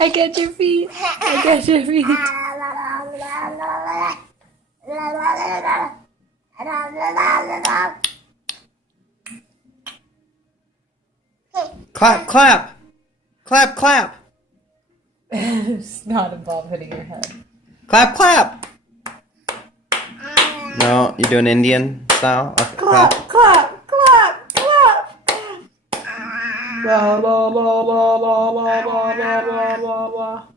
I catch your feet. I catch your feet. Clap, clap. Clap, clap. It's not a ball hitting your head. Clap, clap. No, you doing Indian style? Okay, clap. Clap, clap, clap, clap. Blah, blah, blah, blah, blah, blah, blah, blah, blah, blah.